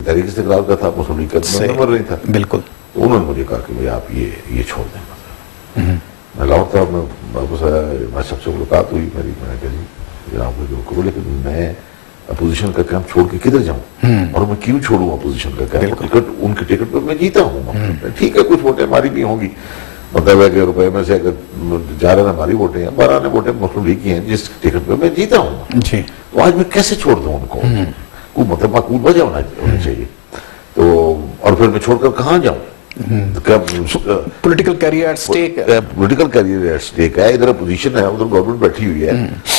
تحریک استقلال کا تھا، مسلم لیگ کا ممبر نہیں تھا. بالکل. تو انہوں نے مجھے کہا کہ بھائی آپ یہ چھوڑ دیں. میں لاہور تھا، میں واپس آیا، میں سب سے ملاقات ہوئی میری. میں نے کہا جی جناب جو کرو، لیکن میں اپوزیشن کا کیمپ چھوڑ کے کدھر جاؤں اور میں کیوں چھوڑوں اپوزیشن کا کیمپ؟ ٹکٹ ان کی ٹکٹ پہ میں جیتا ہوں. ٹھیک ہے کچھ ووٹیں ہماری بھی ہوں گی، مطلب ہے کہ روپے میں سے اگر جا رہے ہیں ہماری ووٹیں ہیں، 12 نے ووٹیں مسلم لیگ کی ہیں جس ٹکٹ پہ میں جیتا ہوں. تو آج میں کیسے چھوڑ دوں ان کو؟ مطلب معقول وجہ ہونی چاہیے. تو اور پھر میں چھوڑ کر کہاں جاؤں؟ پولیٹیکل کیریئر ایٹ سٹیک ہے. پولیٹیکل کیریئر ایٹ سٹیک ہے. ادھر اپوزیشن ہے، ادھر گورنمنٹ بیٹھی ہوئی ہے.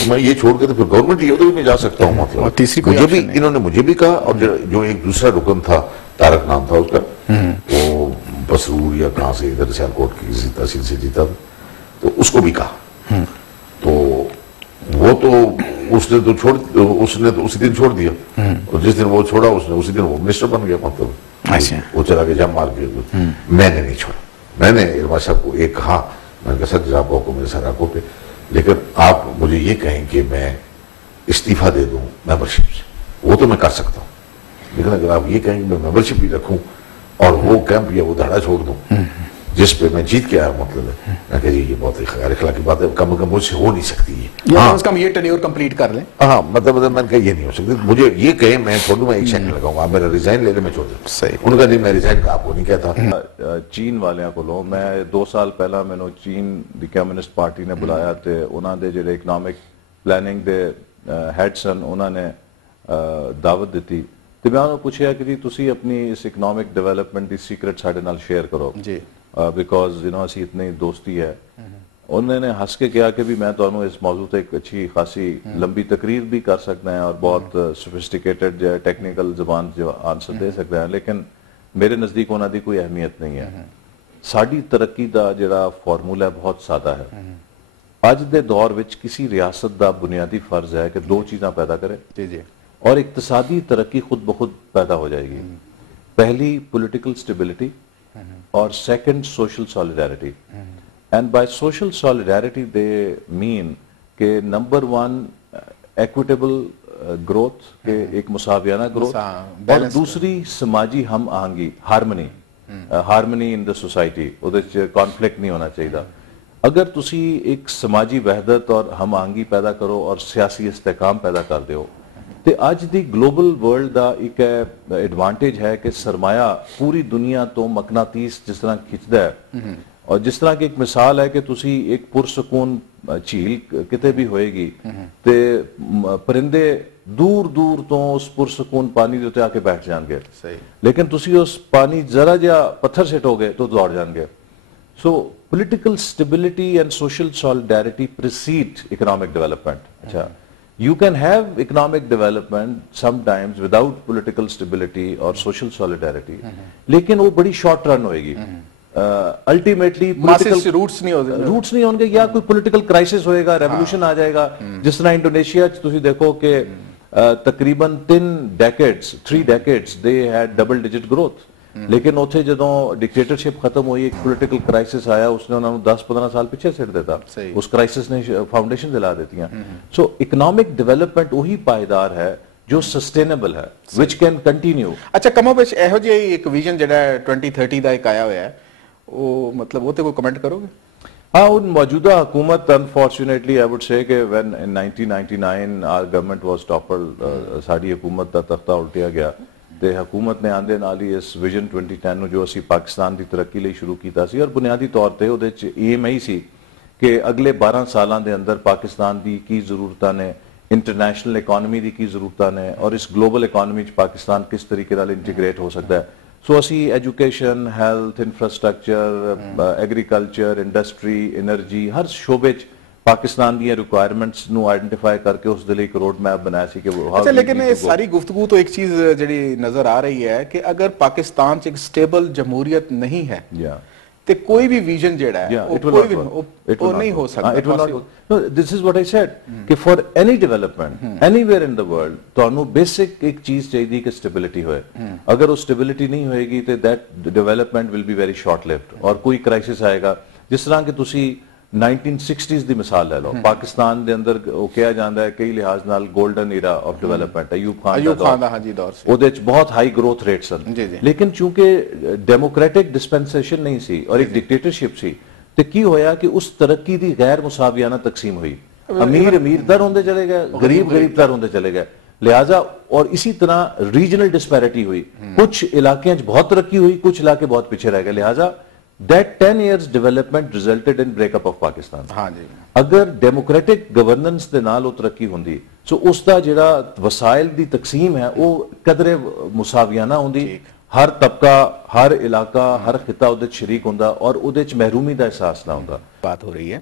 میں یہ چھوڑ کے تو پھر گورنمنٹ ہی ادھر بھی میں جا سکتا ہوں. مطلب تیسری مجھے بھی انہوں نے مجھے بھی کہا، اور جو ایک دوسرا رکن تھا، طارق نام تھا اس کا، وہ بسرور یا کہاں سے ادھر سیالکوٹ کی کسی تحصیل سے جیتا تھا، تو اس کو بھی کہا. تو وہ تو اس نے تو اسی دن چھوڑ دیا، اور جس دن وہ چھوڑا اس نے اسی دن وہ منسٹر بن گیا. مطلب وہ چلا گیا جم مار کے. میں نے نہیں چھوڑا. میں نے ارما صاحب کو ایک کہا، میں نے کہا سر جناب کو میرے سر آنکھوں پہ، لیکن آپ مجھے یہ کہیں کہ میں استعفیٰ دے دوں ممبرشپ سے، وہ تو میں کر سکتا ہوں. لیکن اگر آپ یہ کہیں کہ میں ممبرشپ ہی رکھوں اور وہ کیمپ یا وہ دھڑا چھوڑ دوں جس پہ میں جیت کے آیا، مطلب ہے میں کہ جی یہ بہت غیر اخلاقی بات ہے، کم از کم مجھ سے ہو نہیں سکتی ہے. کم از کم یہ ٹینیور کمپلیٹ کر لیں. ہاں مطلب میں نے کہا یہ نہیں ہو سکتی. مجھے یہ کہیں میں چھوڑ دوں، میں ایک سیکنڈ لگاؤں گا، آپ میرا ریزائن لے لیں میں چھوڑ دوں. صحیح. انہوں نے کہا نہیں میں ریزائن کا آپ کو نہیں کہتا. چین والیاں کو میں 2 سال پہلا میں چین دی کمیونسٹ پارٹی نے بلایا تے انہاں دے جڑے اکنامک پلاننگ دے ہیڈ سن، انہاں نے دعوت دیتی. تے میں انہوں نے پوچھا کہ جی تسی اپنی اس اکنامک ڈیولپمنٹ دی سیکرٹ ساڈے نال شیئر کرو، جی بیکاز اسی اتنی دوستی ہے. انہوں نے ہنس کے کہا کہ بھی میں تو انہوں اس موضوع تے ایک اچھی خاصی لمبی تقریر بھی کر سکتا ہے اور بہت سوفسٹیکیٹڈ جو ٹیکنیکل زبان جو آنسر دے سکتا ہے، لیکن میرے نزدیک انہوں دی کوئی اہمیت نہیں ہے. ساڈی ترقی دا جڑا فارمولہ بہت سادہ ہے. اج دے دور وچ کسی ریاست دا بنیادی فرض ہے کہ 2 چیزاں پیدا کرے، اور اقتصادی ترقی خود بخود پیدا ہو جائے گی. پہلی پولیٹیکل سٹیبلٹی اور سیکنڈ سوشل سالیڈیرٹی. اینڈ بائی سوشل سالیڈیرٹی دے مین کہ نمبر 1 ایکویٹیبل گروتھ، کہ ایک مساویانہ گروتھ، اور دوسری سماجی ہم آہنگی، ہارمنی ان دا سوسائٹی. ادھر کانفلکٹ نہیں ہونا چاہیے. اگر تسی ایک سماجی وحدت اور ہم آہنگی پیدا کرو اور سیاسی استحکام پیدا کر دیو، تے آج دی گلوبل ورلڈ دا ایک ایڈوانٹیج ہے کہ سرمایہ پوری دنیا تو مقناطیس جس طرح کھچدا ہے، اور جس طرح کی ایک مثال ہے کہ تسی ایک پرسکون جھیل کتے بھی ہوئے گی تے پرندے دور دور تو اس پرسکون پانی دے آ کے بیٹھ جان گے، لیکن تسی اس پانی ذرا جا پتھر سٹو گے تو دوڑ جان گے. سو پولیٹیکل سٹیبلٹی اینڈ سوشل سالیڈیرٹی precede economic development. اچھا you can have economic development sometimes without political stability or social solidarity, لیکن وہ بڑی شارٹ رن ہوئے گی. الٹیمیٹلی روٹس نہیں ہوں گے، یا کوئی پولیٹیکل کرائسس ہوئے گا، ریولوشن آ جائے گا. جس طرح انڈونیشیا تسی دیکھو کہ تقریباً 3 decades they had double digit growth, لیکن اتنے جدوں ڈکٹیٹرشپ ختم ہوئی، ایک پولیٹیکل کرائسس آیا، اس نے انہوں نے 10-15 سال پیچھے سٹ دیتا. اس کرائسس نے فاؤنڈیشن دلا دیتی ہیں. سو اکنامک ڈیولپمنٹ وہی پائیدار ہے جو سسٹینیبل ہے، which can continue. اچھا کمو بیچ ایہو جی ایک ویژن جڑا 2030 دا ایک آیا ہوا ہے، وہ مطلب وہ تے کوئی کمنٹ کرو گے؟ ہاں ان موجودہ حکومت unfortunately I would say کہ when in 1999 our government was toppled، ساری حکومت دا تختہ الٹیا گیا، تے حکومت نے آندے نالی اس ویژن 2010 جو اسی پاکستان دی ترقی لئی شروع کیتا سی، اور بنیادی طور تے اودے وچ ایم ای سی کہ اگلے 12 سالاں دے اندر پاکستان دی کی ضرورتاں نے، انٹرنیشنل اکانومی دی کی ضرورتاں نے، اور اس گلوبل اکانومی وچ پاکستان کس طریقے نال انٹیگریٹ ہو سکتا ہے. سو اسی ایجوکیشن، ہیلتھ، انفراسٹرکچر، ایگریکلچر، انڈسٹری، انرجی، ہر شعبے پاکستان دی ریکوائرمنٹس نو آئیڈینٹیفائی کر کے اس دے لئے ایک روڈ میپ بنایا سی کہ وہ. اچھا لیکن ساری گفتگو تو ایک چیز جڑی نظر آ رہی ہے کہ اگر پاکستان سے ایک سٹیبل جمہوریت نہیں ہے تو کوئی بھی ویژن جڑا ہے وہ نہیں ہو سکتا. This is what I said کہ for any development anywhere in the world تو بیسک ایک چیز چاہیے کہ سٹیبلٹی ہوئے. اگر وہ سٹیبلٹی نہیں ہوئے گی تو that development will be very short lived، اور کوئی کرائسس آئے گا. جس طرح کہ تسی 1960s ਦੀ ਮਿਸਾਲ ਲੈ ਲਓ, ਪਾਕਿਸਤਾਨ ਦੇ ਅੰਦਰ ਉਹ ਕਿਹਾ ਜਾਂਦਾ ਹੈ ਕਈ ਲਿਹਾਜ਼ ਨਾਲ golden era of development, Ayub Khan ਦਾ ਹਾਂਜੀ ਦੌਰ ਸੀ, ਉਹਦੇ ਵਿੱਚ ਬਹੁਤ ਹਾਈ ਗਰੋਥ ਰੇਟ ਸਨ, ਲੇਕਿਨ ਚੂੰਕਿ ਡੈਮੋਕ੍ਰੈਟਿਕ ਡਿਸਪੈਂਸੇਸ਼ਨ ਨਹੀਂ ਸੀ ਔਰ ਇੱਕ ਡਿਕਟੇਟਰਸ਼ਿਪ ਸੀ, ਤੇ ਕੀ ਹੋਇਆ ਕਿ ਉਸ ਤਰੱਕੀ ਦੀ ਗੈਰ ਮੁਸਾਵਿਆਨਾ ਤਕਸੀਮ ਹੋਈ, امیر امیر تر ہوندے چلے گئے, غریب غریب تر ہوندے چلے گئے, لہٰذا اور اسی طرح ریجنل ڈسپیرٹی ہوئی, کچھ علاقے بہت ترقی ہوئی, کچھ علاقے بہت پیچھے رہ گئے, لہٰذا that 10 years development resulted in break up of Pakistan. ہاں جی, اگر ڈیموکریٹک گورننس دے نال وہ ترقی ہوندی سو اس دا جڑا وسائل دی تقسیم ہے وہ قدرے مساویانہ ہوندی, ہر طبقہ ہر علاقہ ہر خطہ اودے شریک ہوندا اور اودے چ محرومی دا احساس نہ ہوندا. بات ہو رہی ہے